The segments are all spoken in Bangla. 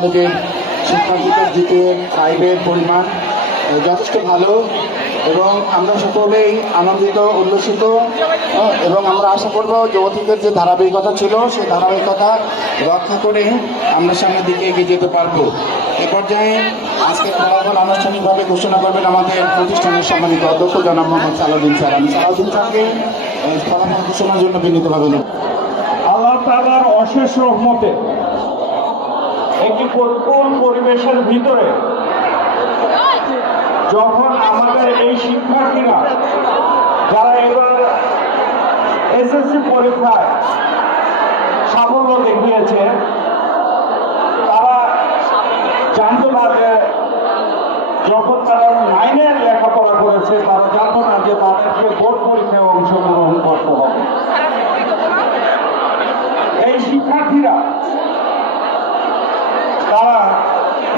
কলেজের শিক্ষার্থীদের জিপিএ ফাইভের পরিমাণ যথেষ্ট ভালো এবং আমরা সকলেই আনন্দিত, উল্লসিত এবং আমরা আশা করব যে অতীতের যে ধারাবাহিকতা ছিল, সেই ধারাবাহিকতা রক্ষা করে আমরা সামনের দিকে এগিয়ে যেতে পারব। এ পর্যায়ে আজকে ফলাফল আনুষ্ঠানিকভাবে ঘোষণা করবেন আমাদের প্রতিষ্ঠানের সম্মানিত অধ্যক্ষ জনাব মোহাম্মদ সালাউদ্দিন স্যার। আমি সালাউদ্দিন স্যারকে ফলাফল ঘোষণার জন্য বিনীতভাবে আল্লাহ তাআলার অশেষ রহমতে একটি প্রতিকূল পরিবেশের ভিতরে? যখন আমাদের এই শিক্ষার্থীরা, যারা এবার এসএসসি পরীক্ষায় সাফল্য দেখিয়েছে, তারা জানতে যে যখন তারা নাইনের লেখাপড়া করেছে তারা জানতো না যে তাদেরকে বোর্ড পরীক্ষায় অংশগ্রহণ করতে হবে এই শিক্ষার্থীরা তারা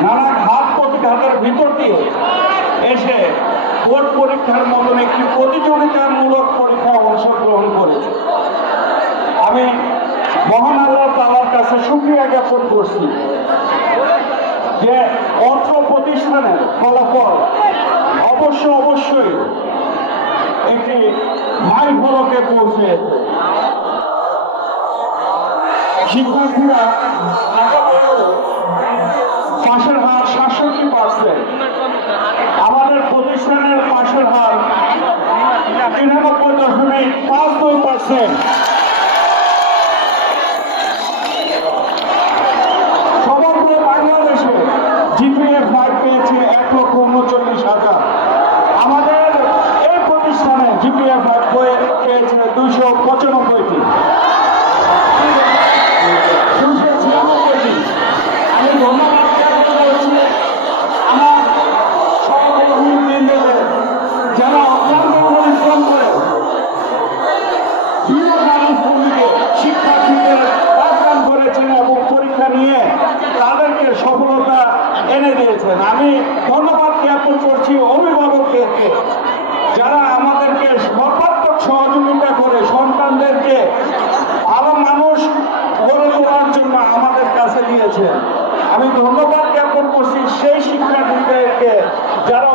নানা ঘাত প্রতিঘাতের এসে বোর্ড পরীক্ষার মতন একটি প্রতিযোগিতামূলক পরীক্ষায় অংশগ্রহণ করেছে। আমি মহান আল্লাহ তালার কাছে সুক্রিয়া জ্ঞাপন করছি যে অর্থ প্রতিষ্ঠানের ফলাফল অবশ্য অবশ্যই একটি মাইল ফলকে পৌঁছে শিক্ষার্থীরা দুই সমগ্র বাংলাদেশে জিপিএ ফাইভ পেয়েছে এক লক্ষ উনচল্লিশ হাজার। আমাদের এই প্রতিষ্ঠানে জিপিএ ফাইভ পেয়েছে দুইশো পঁচানব্বইটি। তাদেরকে সফলতা এনে দিয়েছেন। আমি ধন্যবাদ জ্ঞাপন করছি অভিভাবকদেরকে, যারা আমাদেরকে সর্বাত্মক সহযোগিতা করে সন্তানদেরকে আরও মানুষ গড়ে তোলার জন্য আমাদের কাছে নিয়েছেন। আমি ধন্যবাদ জ্ঞাপন করছি সেই শিক্ষার্থীদেরকে, যারা